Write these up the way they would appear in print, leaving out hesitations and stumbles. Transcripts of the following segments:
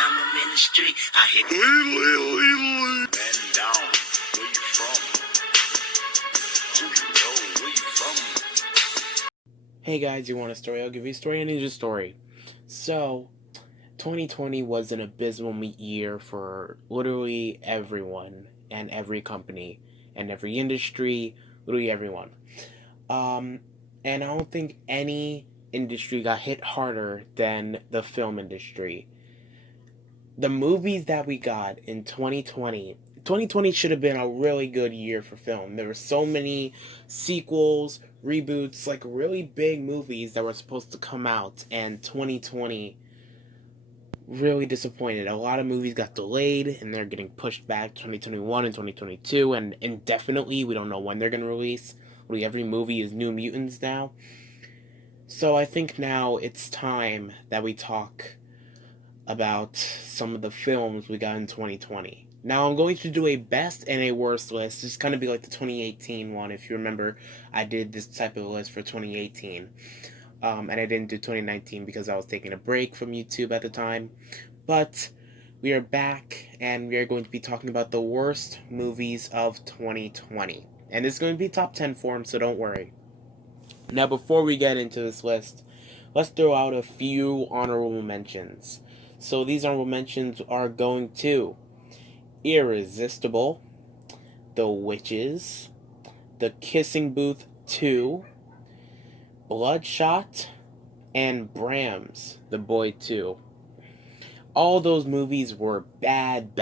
time I'm in the street, I hit man down. Where you from? Who you know? Where you from? Hey guys, you want a story? I'll give you a story. I need a story. So, 2020 was an abysmal year for literally everyone and every company and every industry, literally everyone. And I don't think any industry got hit harder than the film industry. The movies that we got in 2020 should have been a really good year for film. There were so many sequels, reboots, like really big movies that were supposed to come out, and 2020 really disappointed. A lot of movies got delayed and they're getting pushed back to 2021 and 2022 and indefinitely. We don't know when they're going to release. Really, every movie is New Mutants now. So I think now it's time that we talk about some of the films we got in 2020. Now I'm going to do a best and a worst list. It's kind of be like the 2018 one. If you remember, I did this type of list for 2018. And I didn't do 2019 because I was taking a break from YouTube at the time. But we are back, and we are going to be talking about the worst movies of 2020. And it's going to be top 10 form, so don't worry. Now, before we get into this list, let's throw out a few honorable mentions. So these honorable mentions are going to Irresistible, The Witches, The Kissing Booth 2, Bloodshot, and Brahms, The Boy 2. All those movies were bad.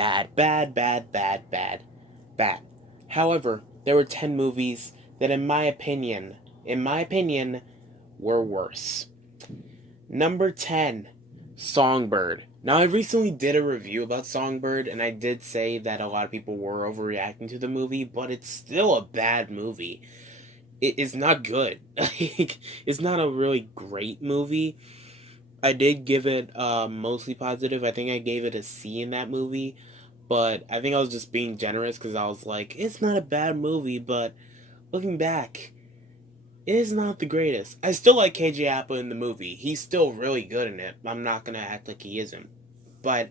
However, there were 10 movies that in my opinion, were worse. Number 10, Songbird. Now, I recently did a review about Songbird, and I did say that a lot of people were overreacting to the movie, but it's still a bad movie. It is not good. It's not a really great movie. I did give it mostly positive. I think I gave it a C in that movie, but I think I was just being generous because I was like, it's not a bad movie, but looking back, it is not the greatest. I still like KJ Apa in the movie. He's still really good in it. I'm not going to act like he isn't. But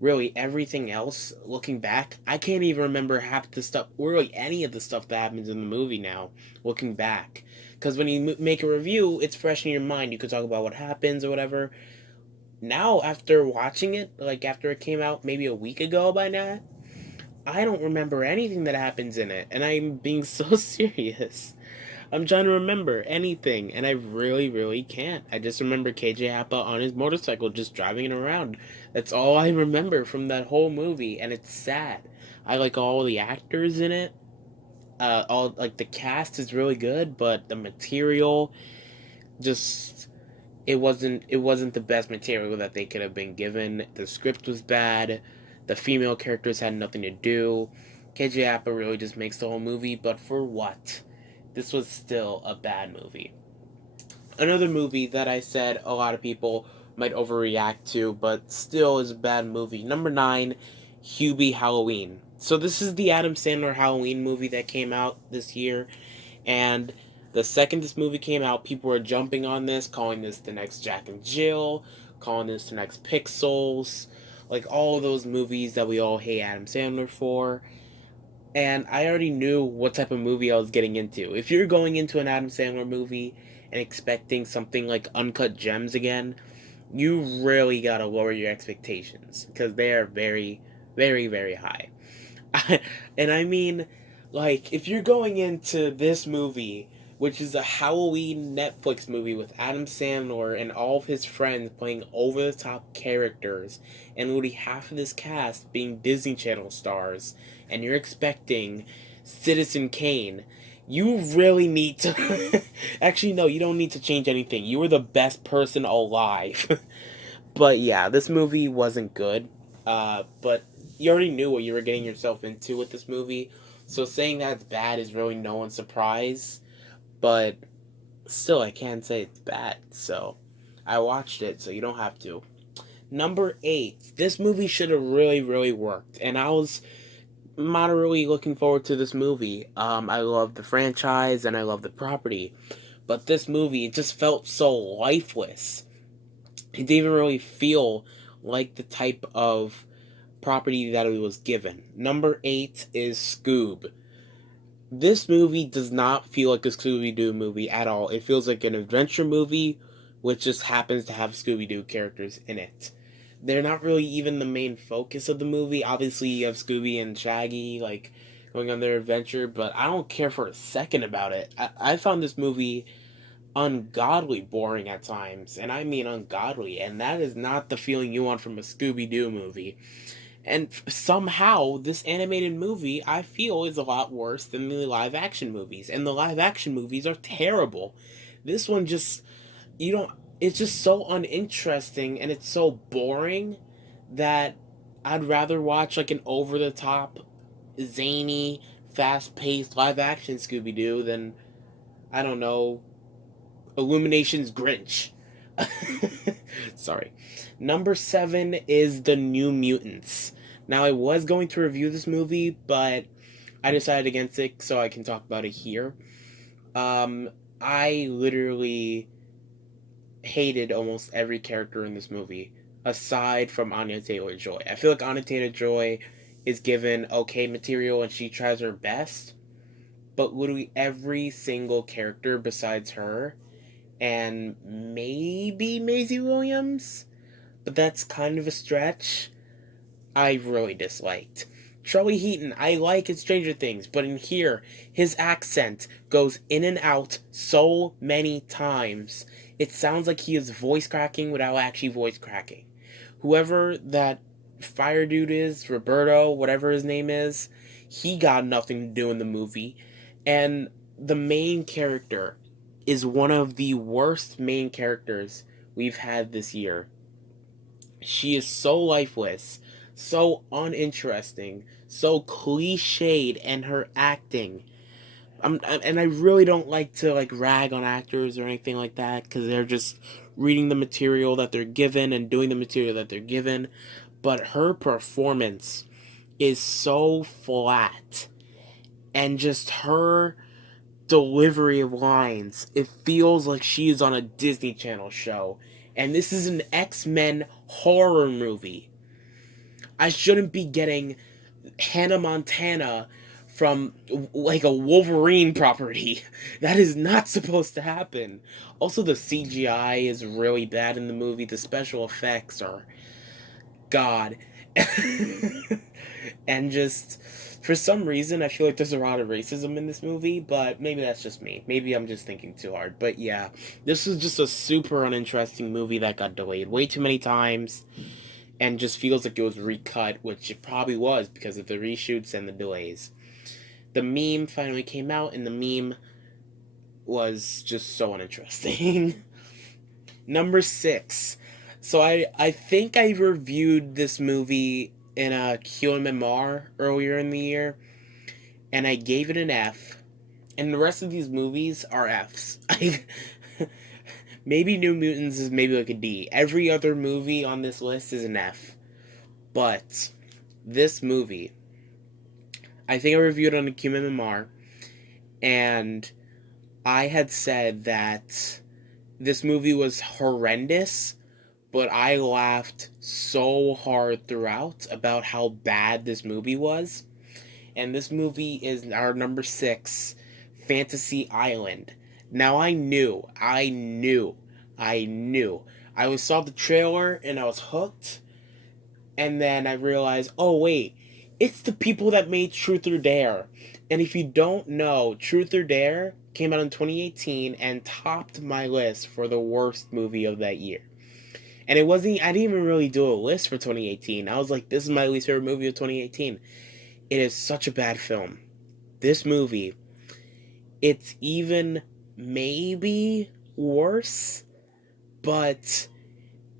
really, everything else, looking back, I can't even remember half the stuff, or really any of the stuff that happens in the movie now, looking back. Because when you make a review, it's fresh in your mind. You could talk about what happens or whatever. Now, after watching it, like after it came out maybe a week ago by now, I don't remember anything that happens in it. And I'm being so serious. I'm trying to remember anything, and I really can't. I just remember KJ Apa on his motorcycle just driving it around. That's all I remember from that whole movie, and it's sad. I like all the actors in it. All like the cast is really good, but the material just it wasn't the best material that they could have been given. The script was bad. The female characters had nothing to do. KJ Apa really just makes the whole movie, but for what? This was still a bad movie. Another movie that I said a lot of people might overreact to, but still is a bad movie. Number 9, Hubie Halloween. So this is the Adam Sandler Halloween movie that came out this year, and the second this movie came out, people were jumping on this, calling this the next Jack and Jill, calling this the next Pixels, like all those movies that we all hate Adam Sandler for. And I already knew what type of movie I was getting into. If you're going into an Adam Sandler movie and expecting something like Uncut Gems again, you really gotta lower your expectations, because they are very high. And I mean, like, if you're going into this movie, which is a Halloween Netflix movie with Adam Sandler and all of his friends playing over-the-top characters, and literally half of this cast being Disney Channel stars, and you're expecting Citizen Kane, you really need to... Actually, no, you don't need to change anything. You were the best person alive. But yeah, this movie wasn't good. But you already knew what you were getting yourself into with this movie, so saying that it's bad is really no one's surprise. But still, I can't say it's bad, so I watched it, so you don't have to. Number 8, this movie should have really worked, and I was moderately looking forward to this movie. I love the franchise, and I love the property, but this movie, it just felt so lifeless. It didn't even really feel like the type of property that it was given. Number 8 is Scoob. This movie does not feel like a Scooby-Doo movie at all. It feels like an adventure movie, which just happens to have Scooby-Doo characters in it. They're not really even the main focus of the movie. Obviously, you have Scooby and Shaggy, like, going on their adventure, but I don't care for a second about it. I found this movie ungodly boring at times, and I mean ungodly, and that is not the feeling you want from a Scooby-Doo movie. And somehow, this animated movie, I feel, is a lot worse than the live action movies. And the live action movies are terrible. This one just, you don't, it's just so uninteresting and it's so boring that I'd rather watch like an over the top, zany, fast paced live action Scooby Doo than, I don't know, Illumination's Grinch. Sorry. Number 7 is The New Mutants. Now, I was going to review this movie, but I decided against it so I can talk about it here. I literally hated almost every character in this movie, aside from Anya Taylor-Joy. I feel like Anya Taylor-Joy is given okay material and she tries her best, but literally every single character besides her, and maybe Maisie Williams, but that's kind of a stretch, I really disliked. Charlie Heaton, I like in Stranger Things, but in here, his accent goes in and out so many times. It sounds like he is voice cracking without actually voice cracking. Whoever that fire dude is, Roberto, whatever his name is, he got nothing to do in the movie. And the main character is one of the worst main characters we've had this year. She is so lifeless, so uninteresting, so cliched, and her acting. And I really don't like to like rag on actors or anything like that because they're just reading the material that they're given and doing the material that they're given. But her performance is so flat, and just her delivery of lines, it feels like she is on a Disney Channel show. And this is an X-Men horror movie. I shouldn't be getting Hannah Montana from like a Wolverine property. That is not supposed to happen. Also, the CGI is really bad in the movie. The special effects are God. And just, for some reason, I feel like there's a lot of racism in this movie, but maybe that's just me. Maybe I'm just thinking too hard. But yeah, this is just a super uninteresting movie that got delayed way too many times and just feels like it was recut, which it probably was because of the reshoots and the delays. The meme finally came out, and the meme was just so uninteresting. Number 6. So I think I reviewed this movie in a QMMR earlier in the year, and I gave it an F, and the rest of these movies are Fs. Maybe New Mutants is maybe like a D. Every other movie on this list is an F. But this movie, I think I reviewed it on a QMMR, and I had said that this movie was horrendous, but I laughed so hard throughout about how bad this movie was. And this movie is our number 6, Fantasy Island. Now I saw the trailer and I was hooked. And then I realized, oh wait, it's the people that made Truth or Dare. And if you don't know, Truth or Dare came out in 2018 and topped my list for the worst movie of that year. And I didn't even really do a list for 2018. I was like, this is my least favorite movie of 2018. It is such a bad film. This movie, it's even maybe worse, but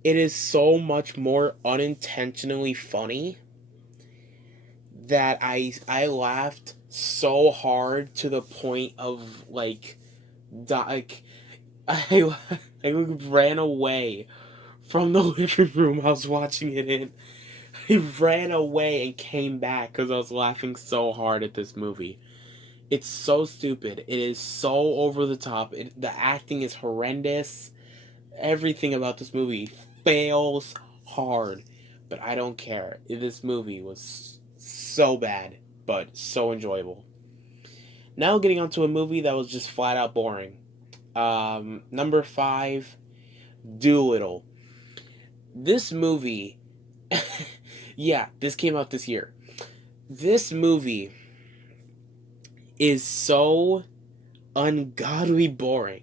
it is so much more unintentionally funny that I laughed so hard to the point of like I ran away from the living room I was watching it in. I ran away and came back because I was laughing so hard at this movie. It's so stupid. It is so over the top. The acting is horrendous. Everything about this movie fails hard. but I don't care. This movie was so bad, but so enjoyable. Now getting onto a movie that was just flat out boring. Number 5, Doolittle. This movie, yeah, this came out this year. This movie is so ungodly boring.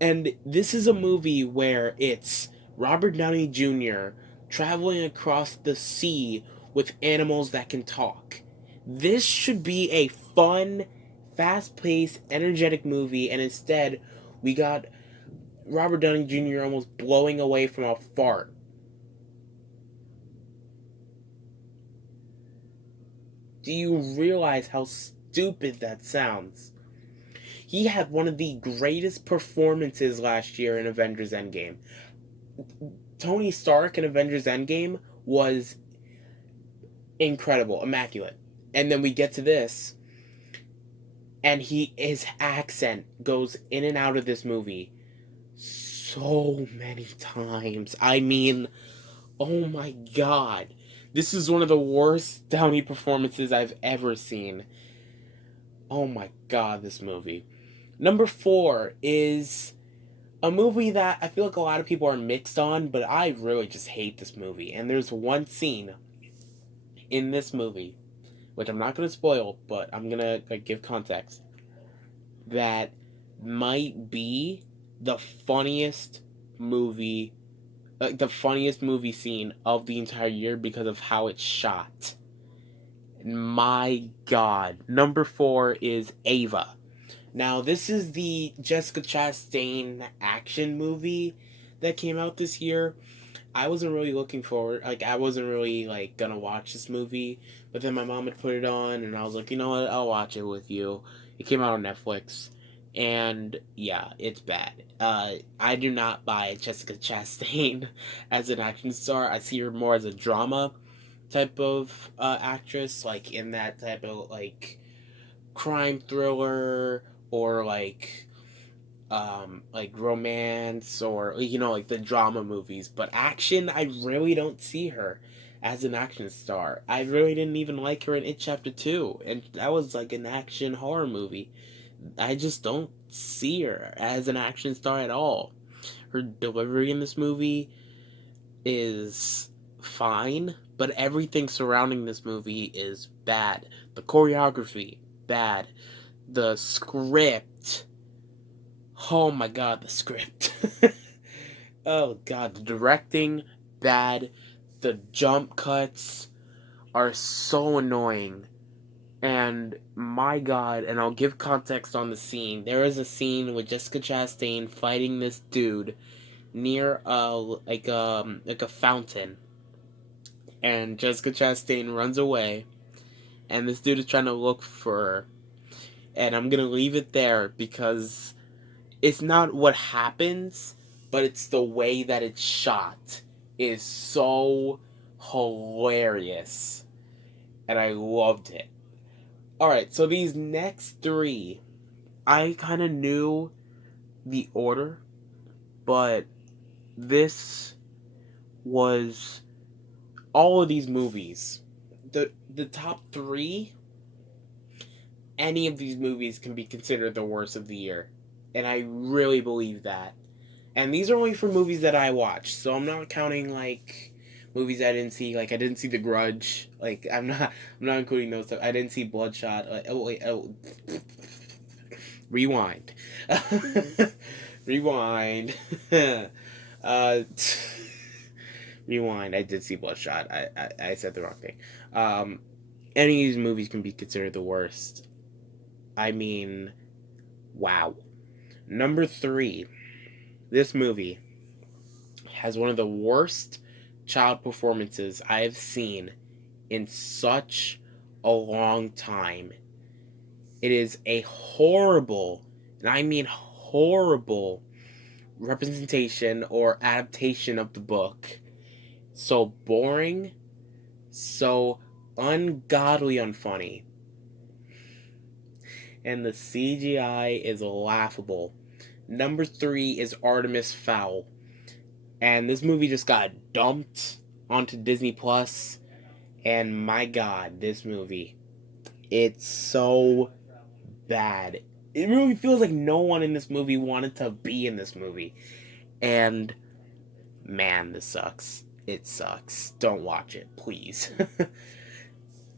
And this is a movie where it's Robert Downey Jr. traveling across the sea with animals that can talk. This should be a fun, fast-paced, energetic movie, and instead, we got Robert Downey Jr. almost blowing away from a fart. Do you realize how stupid that sounds? He had one of the greatest performances last year in Avengers Endgame. Tony Stark in Avengers Endgame was incredible, immaculate. And then we get to this, and his accent goes in and out of this movie so many times. I mean, oh my god. This is one of the worst Downey performances I've ever seen. Oh my god, this movie. Number 4 is a movie that I feel like a lot of people are mixed on, but I really just hate this movie. And there's one scene in this movie, which I'm not going to spoil, but I'm going to give context, that might be the funniest movie scene of the entire year because of how it's shot. My god. Number 4 is Ava. Now, this is the Jessica Chastain action movie that came out this year. I wasn't really looking forward, I wasn't really, gonna watch this movie, but then my mom had put it on, and I was like, you know what, I'll watch it with you. It came out on Netflix, and, yeah, it's bad. I do not buy Jessica Chastain as an action star. I see her more as a drama type of actress, in that type of, crime thriller, or romance, or the drama movies. But action, I really don't see her as an action star. I really didn't even like her in It Chapter 2, and that was an action horror movie. I just don't see her as an action star at all. Her delivery in this movie is fine, but everything surrounding this movie is bad. The choreography, bad. The script, oh my god, the script. Oh god, the directing, bad. The jump cuts are so annoying. And my god, and I'll give context on the scene. There is a scene with Jessica Chastain fighting this dude near a fountain. And Jessica Chastain runs away, and this dude is trying to look for her. And I'm gonna leave it there because it's not what happens, but it's the way that it's shot is so hilarious. And I loved it. Alright, so these next 3, I kind of knew the order, but this was all of these movies. The top 3, any of these movies can be considered the worst of the year. And I really believe that. And these are only for movies that I watched, so I'm not counting movies I didn't see. I didn't see The Grudge. I'm not including those stuff. I didn't see Bloodshot. Rewind. Rewind. Rewind. I did see Bloodshot. I said the wrong thing. Any of these movies can be considered the worst. I mean, wow. Number 3. This movie has one of the worst child performances I have seen in such a long time. It is a horrible, and I mean horrible, representation or adaptation of the book. So boring, so ungodly unfunny. And the CGI is laughable. Number 3 is Artemis Fowl. And this movie just got dumped onto Disney Plus, and my God, this movie, it's so bad. It really feels like no one in this movie wanted to be in this movie. And man, this sucks. It sucks. Don't watch it, please.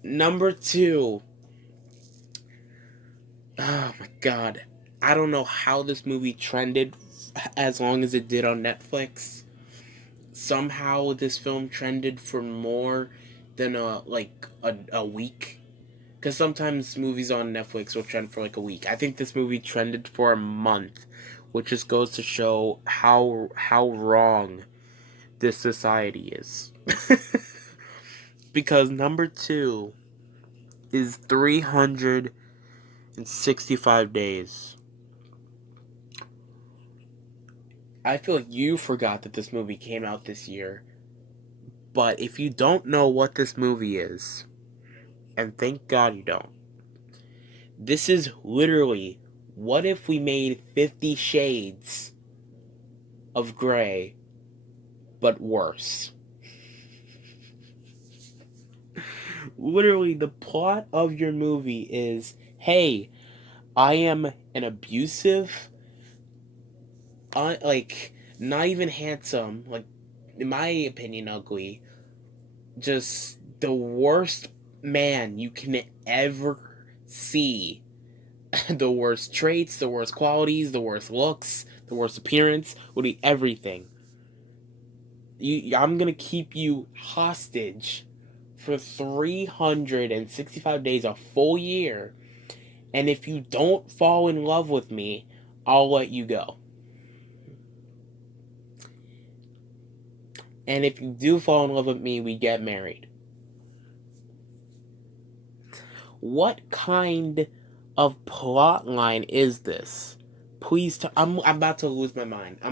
Number 2. Oh my God. I don't know how this movie trended as long as it did on Netflix. Somehow this film trended for more than a week. Because sometimes movies on Netflix will trend for like a week. I think this movie trended for a month, which just goes to show how wrong this society is. Because number 2 is 365 days. I feel like you forgot that this movie came out this year. But if you don't know what this movie is, and thank God you don't, this is literally, what if we made 50 Shades of Grey, but worse? Literally, the plot of your movie is, hey, I am an abusive, not even handsome, like, in my opinion, ugly, just the worst man you can ever see. The worst traits, the worst qualities, the worst looks, the worst appearance, would be everything. I'm gonna keep you hostage for 365 days, a full year, and if you don't fall in love with me, I'll let you go. And if you do fall in love with me, we get married. What kind of plot line is this? Please, I'm about to lose my mind. I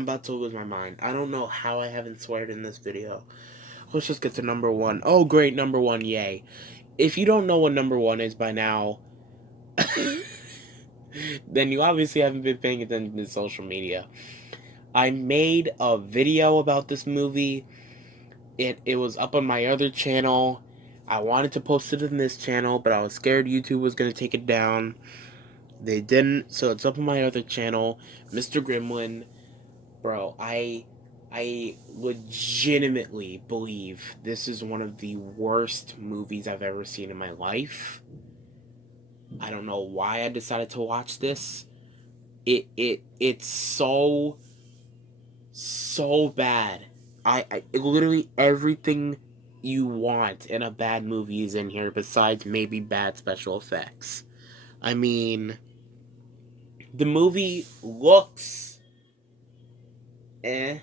don't know how I haven't sweared in this video. Let's just get to number 1. Oh, great, number 1, yay. If you don't know what number 1 is by now, then you obviously haven't been paying attention to social media. I made a video about this movie. It was up on my other channel. I wanted to post it in this channel, but I was scared YouTube was going to take it down. They didn't, so it's up on my other channel, Mr. Gremlin. Bro, I legitimately believe this is one of the worst movies I've ever seen in my life. I don't know why I decided to watch this. It's so bad. I literally everything you want in a bad movie is in here, besides maybe bad special effects. I mean, the movie looks eh.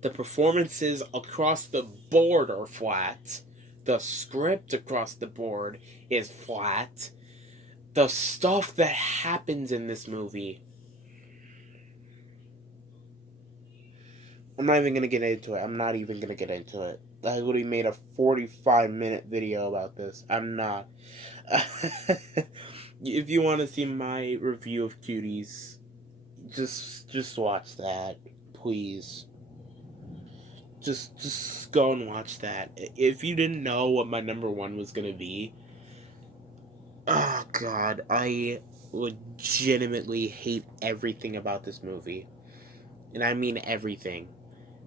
The performances across the board are flat. The script across the board is flat. The stuff that happens in this movie, I'm not even gonna get into it. I literally made a 45-minute video about this. I'm not. If you want to see my review of Cuties, just watch that, please. Just go and watch that. If you didn't know what my number 1 was gonna be, oh God, I legitimately hate everything about this movie, and I mean everything.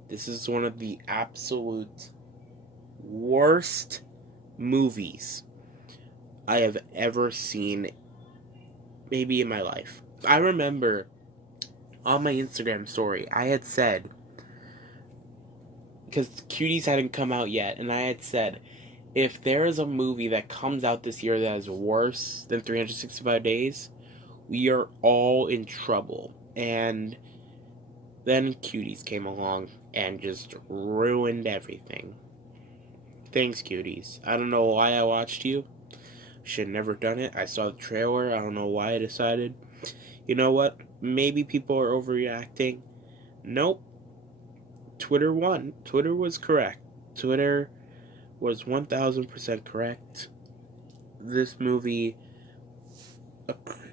This is one of the absolute worst movies I have ever seen, maybe in my life. I remember on my Instagram story, I had said, because Cuties hadn't come out yet, and I had said, if there is a movie that comes out this year that is worse than 365 Days, we are all in trouble. And then Cuties came along and just ruined everything. Thanks, Cuties. I don't know why I watched you. Should have never done it. I saw the trailer. I don't know why I decided, you know what? Maybe people are overreacting. Nope. Twitter won. Twitter was correct. Twitter was 1000% correct. This movie,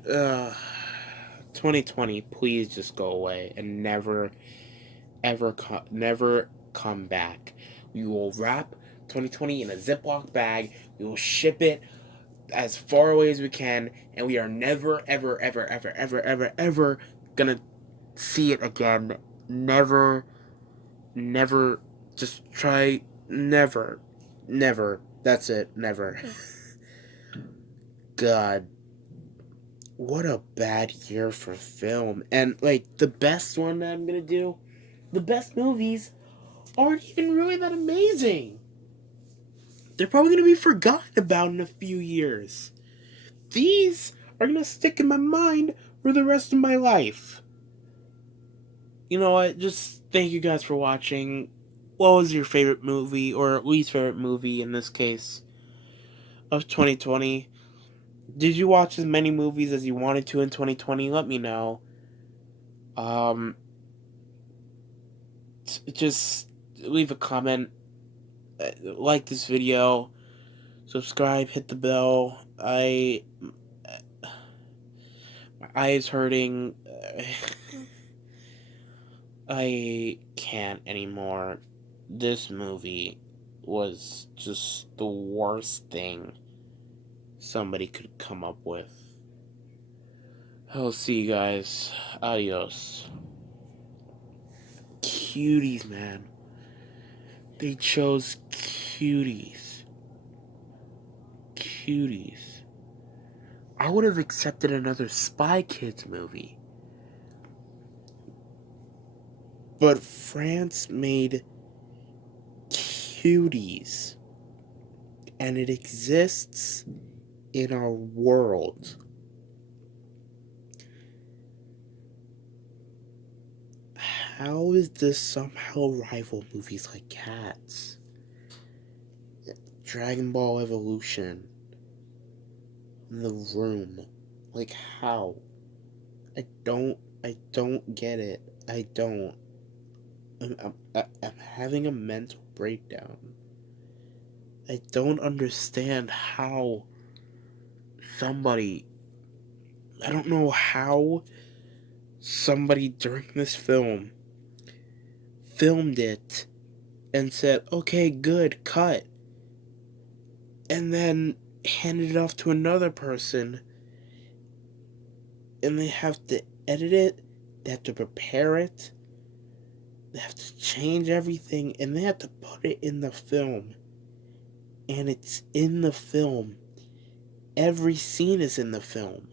2020, please just go away and never come back. We will wrap 2020 in a Ziploc bag. We will ship it as far away as we can, and we are never, ever, ever, ever, ever, ever, ever gonna see it again. Never, never. Just try. Never. Never. That's it. Never. God. What a bad year for film. And, like, the best one that I'm gonna do, the best movies aren't even really that amazing. They're probably gonna be forgotten about in a few years. These are gonna stick in my mind for the rest of my life. You know what? Just thank you guys for watching. What was your favorite movie, or least favorite movie in this case, of 2020? Did you watch as many movies as you wanted to in 2020? Let me know. Just leave a comment, like this video, subscribe, hit the bell. My eye is hurting. I can't anymore. This movie was just the worst thing somebody could come up with. I'll see you guys. Adios. Cuties, man. They chose cuties. Cuties. I would have accepted another Spy Kids movie. But France made cuties. And it exists in our world. How is this somehow rival movies like Cats, Dragon Ball Evolution, The Room? Like, how? I don't get it. I don't. I'm having a mental breakdown. I don't understand how somebody, I don't know how somebody during this film filmed it and said, okay, good, cut, and then handed it off to another person, and they have to edit it, they have to prepare it, they have to change everything, and they have to put it in the film. And it's in the film. Every scene is in the film.